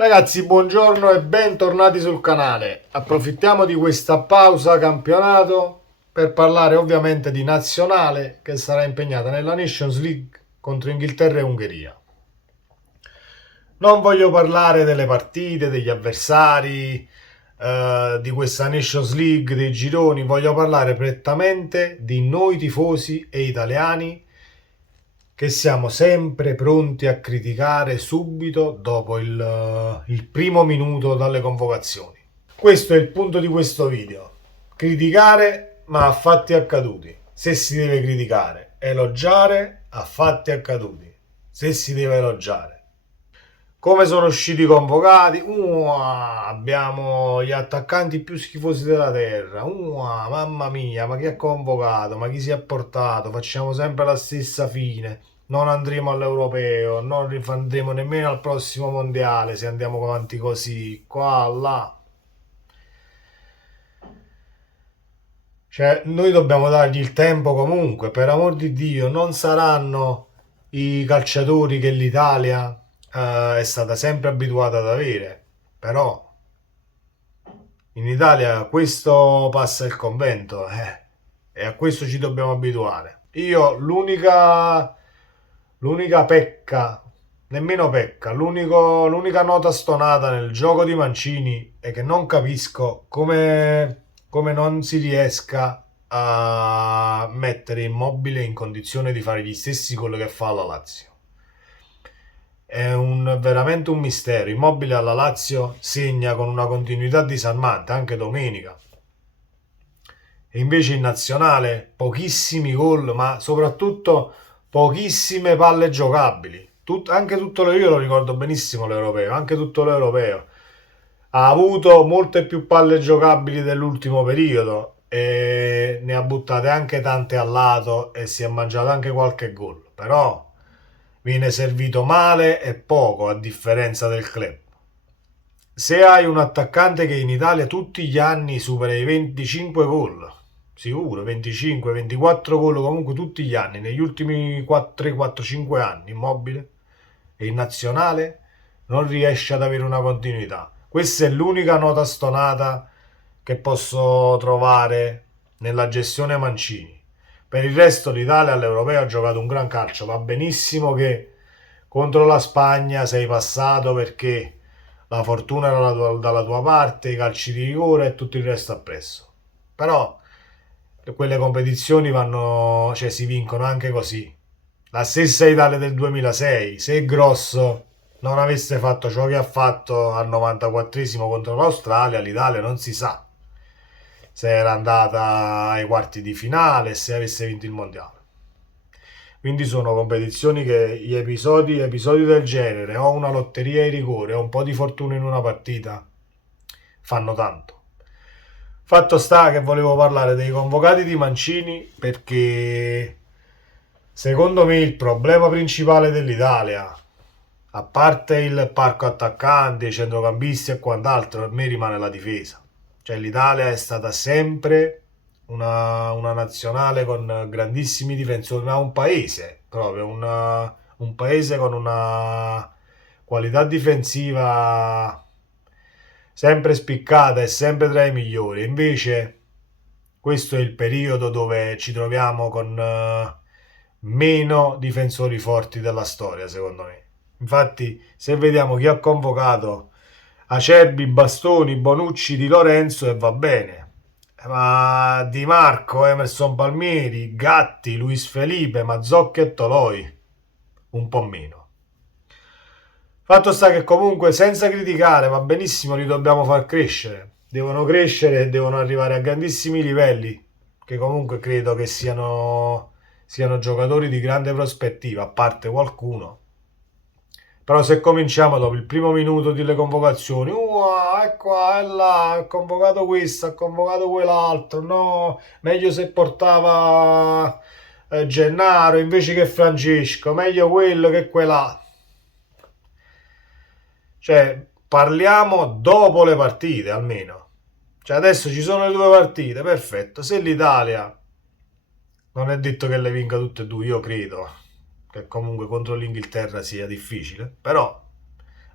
Ragazzi, buongiorno e bentornati sul canale. Approfittiamo di questa pausa campionato per parlare ovviamente di nazionale che sarà impegnata nella Nations League contro Inghilterra e Ungheria. Non voglio parlare delle partite, degli avversari, di questa Nations League, dei gironi, voglio parlare prettamente di noi tifosi e italiani che siamo sempre pronti a criticare subito dopo il primo minuto dalle convocazioni. Questo è il punto di questo video. Criticare ma a fatti accaduti. Se si deve criticare, elogiare a fatti accaduti. Se si deve elogiare. Come sono usciti convocati? Abbiamo gli attaccanti più schifosi della terra. Mamma mia, ma chi ha convocato? Ma chi si è portato? Facciamo sempre la stessa fine. Non andremo all'europeo, non andremo nemmeno al prossimo mondiale se andiamo avanti così, qua, là. Cioè, noi dobbiamo dargli il tempo comunque, per amor di Dio, non saranno i calciatori che l'Italia è stata sempre abituata ad avere, però in Italia questo passa il convento, e a questo ci dobbiamo abituare. Io l'unica pecca, nemmeno pecca, l'unica nota stonata nel gioco di Mancini è che non capisco come non si riesca a mettere Immobile in condizione di fare gli stessi gol che fa alla Lazio. È veramente un mistero. Immobile alla Lazio segna con una continuità disarmante, anche domenica. E invece in nazionale pochissimi gol, ma soprattutto pochissime palle giocabili. Anche tutto io lo ricordo benissimo l'europeo, anche tutto l'europeo. Ha avuto molte più palle giocabili dell'ultimo periodo e ne ha buttate anche tante al lato e si è mangiato anche qualche gol. Però viene servito male e poco a differenza del club. Se hai un attaccante che in Italia tutti gli anni supera i 25 gol, sicuro 25, 24 gol comunque tutti gli anni, negli ultimi 4, 4, 5 anni, Immobile, e in nazionale non riesce ad avere una continuità. Questa è l'unica nota stonata che posso trovare nella gestione Mancini. Per il resto l'Italia all'Europeo ha giocato un gran calcio, va benissimo che contro la Spagna sei passato perché la fortuna era dalla tua parte, i calci di rigore e tutto il resto appresso. Però quelle competizioni vanno, cioè si vincono anche così. La stessa Italia del 2006, se Grosso non avesse fatto ciò che ha fatto al 94esimo contro l'Australia, l'Italia non si sa se era andata ai quarti di finale e se avesse vinto il mondiale. Quindi sono competizioni che gli episodi del genere, o una lotteria ai rigori, o un po' di fortuna in una partita, fanno tanto. Fatto sta che volevo parlare dei convocati di Mancini perché secondo me il problema principale dell'Italia, a parte il parco attaccanti, i centrocampisti e quant'altro, per me rimane la difesa. Cioè l'Italia è stata sempre una nazionale con grandissimi difensori, ma un paese proprio, un paese con una qualità difensiva sempre spiccata e sempre tra i migliori. Invece questo è il periodo dove ci troviamo con meno difensori forti della storia, secondo me. Infatti, se vediamo chi ha convocato Acerbi, Bastoni, Bonucci, Di Lorenzo, e va bene. Ma Di Marco, Emerson Palmieri, Gatti, Luis Felipe, Mazzocchi e Toloi, un po' meno. Fatto sta che comunque senza criticare va benissimo, li dobbiamo far crescere. Devono crescere e devono arrivare a grandissimi livelli, che comunque credo che siano giocatori di grande prospettiva, a parte qualcuno. Però se cominciamo dopo il primo minuto delle convocazioni, è qua, è là, ha convocato questo, ha convocato quell'altro, no, meglio se portava Gennaro invece che Francesco, meglio quello che quella. Cioè, parliamo dopo le partite almeno. Cioè, adesso ci sono le due partite, perfetto. Se l'Italia non è detto che le vinca tutte e due, io credo che comunque contro l'Inghilterra sia difficile, però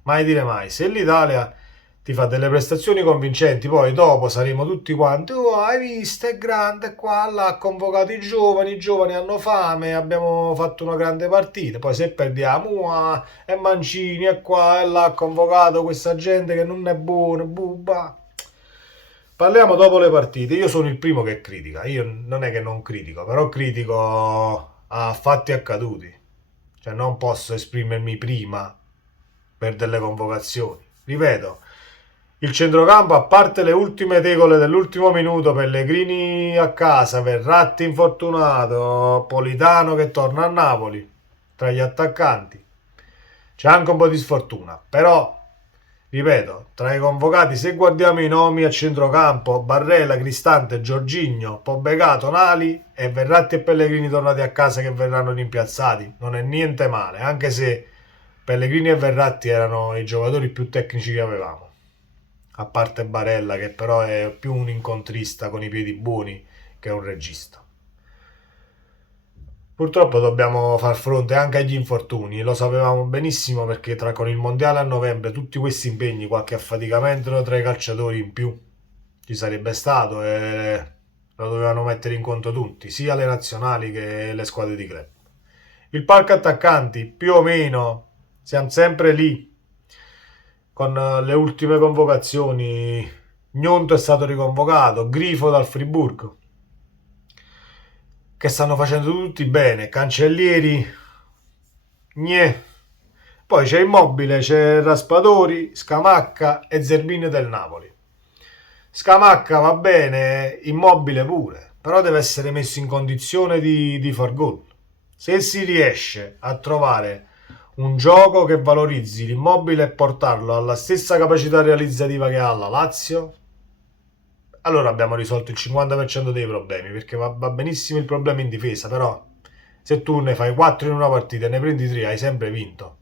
mai dire mai. Se l'Italia ti fa delle prestazioni convincenti, poi dopo saremo tutti quanti, oh, hai visto, è grande qua, là, ha convocato i giovani hanno fame, abbiamo fatto una grande partita, poi se perdiamo, è Mancini, è qua, è là, ha convocato questa gente che non è buona, bubba. Parliamo dopo le partite, io sono il primo che critica, io non è che non critico, però critico a fatti accaduti, cioè non posso esprimermi prima per delle convocazioni. Ripeto, il centrocampo, a parte le ultime tegole dell'ultimo minuto, Pellegrini a casa, Verratti infortunato, Politano che torna a Napoli, tra gli attaccanti, c'è anche un po' di sfortuna, però, ripeto, tra i convocati, se guardiamo i nomi a centrocampo, Barrella, Cristante, Giorginio, Pobega, Tonali e Verratti e Pellegrini tornati a casa che verranno rimpiazzati, non è niente male, anche se Pellegrini e Verratti erano i giocatori più tecnici che avevamo, a parte Barella che però è più un incontrista con i piedi buoni che un regista. Purtroppo dobbiamo far fronte anche agli infortuni, lo sapevamo benissimo perché con il mondiale a novembre tutti questi impegni, qualche affaticamento tra i calciatori in più ci sarebbe stato e lo dovevano mettere in conto tutti, sia le nazionali che le squadre di club. Il parco attaccanti più o meno siamo sempre lì con le ultime convocazioni. Gnonto è stato riconvocato, Grifo dal Friburgo, che stanno facendo tutti bene, Cancellieri, gnè. Poi c'è Immobile, c'è Raspadori, Scamacca e Zerbini del Napoli. Scamacca va bene, Immobile pure, però deve essere messo in condizione di far gol. Se si riesce a trovare un gioco che valorizzi l'Immobile e portarlo alla stessa capacità realizzativa che ha la Lazio, allora abbiamo risolto il 50% dei problemi, perché va benissimo il problema in difesa, però se tu ne fai 4 in una partita e ne prendi 3 hai sempre vinto.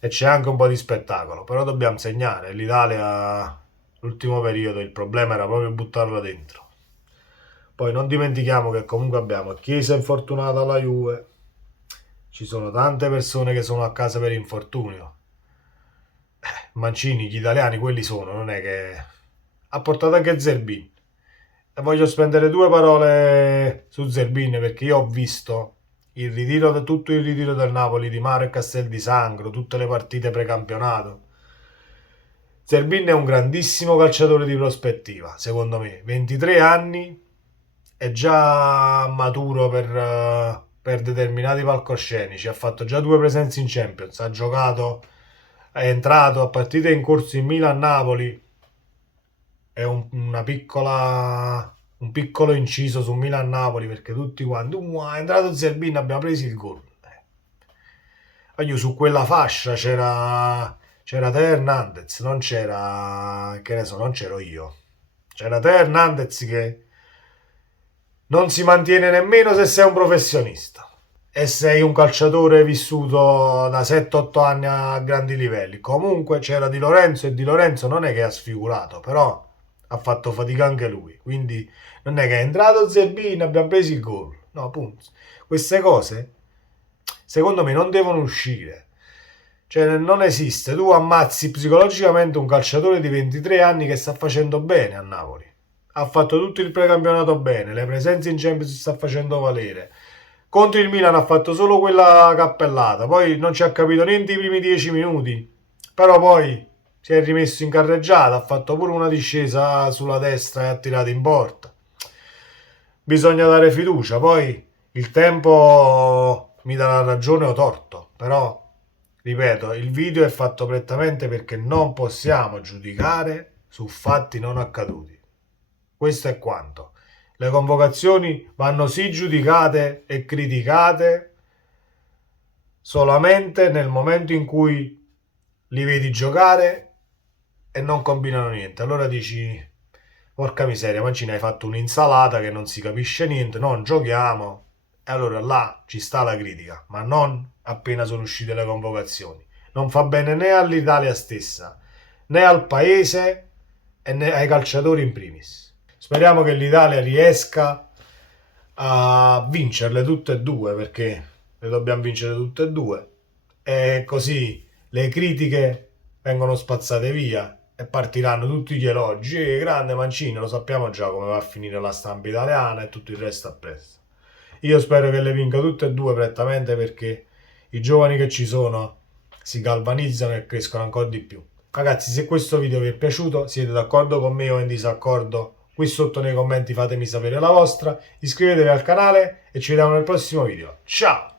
E c'è anche un po' di spettacolo, però dobbiamo segnare. L'Italia, l'ultimo periodo, il problema era proprio buttarlo dentro. Poi non dimentichiamo che comunque abbiamo Chiesa infortunato alla Juve, ci sono tante persone che sono a casa per infortunio. Mancini, gli italiani quelli sono, non è che... Ha portato anche Zerbin. E voglio spendere due parole su Zerbin perché io ho visto tutto il ritiro del Napoli di Maro e Castel di Sangro, tutte le partite precampionato. Zerbin è un grandissimo calciatore di prospettiva, secondo me. 23 anni, è già maturo per determinati palcoscenici. Ha fatto già 2 presenze in Champions, ha giocato, è entrato a partite in corso in Milan-Napoli. È un piccolo inciso su Milan-Napoli perché tutti quanti, è entrato Zerbin, abbiamo preso il gol. Io su quella fascia c'era Teo Hernandez, non c'era, che ne so, non c'ero io. C'era Teo Hernandez che non si mantiene nemmeno se sei un professionista e sei un calciatore vissuto da 7-8 anni a grandi livelli. Comunque c'era Di Lorenzo e Di Lorenzo non è che ha sfigurato, però ha fatto fatica anche lui. Quindi non è che è entrato Zerbin, abbiamo preso il gol. No, appunto. Queste cose secondo me non devono uscire. Cioè non esiste. Tu ammazzi psicologicamente un calciatore di 23 anni che sta facendo bene a Napoli. Ha fatto tutto il precampionato bene, le presenze in Champions si sta facendo valere. Contro il Milan ha fatto solo quella cappellata, poi non ci ha capito niente i primi 10 minuti, però poi si è rimesso in carreggiata, ha fatto pure una discesa sulla destra e ha tirato in porta. Bisogna dare fiducia, poi il tempo mi darà ragione o torto, però ripeto, il video è fatto prettamente perché non possiamo giudicare su fatti non accaduti. Questo è quanto. Le convocazioni vanno sì giudicate e criticate solamente nel momento in cui li vedi giocare e non combinano niente. Allora dici, porca miseria, Mancini hai fatto un'insalata che non si capisce niente, non giochiamo. E allora là ci sta la critica, ma non appena sono uscite le convocazioni. Non fa bene né all'Italia stessa, né al paese e né ai calciatori in primis. Speriamo che l'Italia riesca a vincerle tutte e due, perché le dobbiamo vincere tutte e due, e così le critiche vengono spazzate via e partiranno tutti gli elogi. Grande Mancini, lo sappiamo già come va a finire la stampa italiana e tutto il resto appresso. Io spero che le vinca tutte e due prettamente, perché i giovani che ci sono si galvanizzano e crescono ancora di più. Ragazzi, se questo video vi è piaciuto, siete d'accordo con me o in disaccordo, qui sotto nei commenti fatemi sapere la vostra, iscrivetevi al canale e ci vediamo nel prossimo video. Ciao!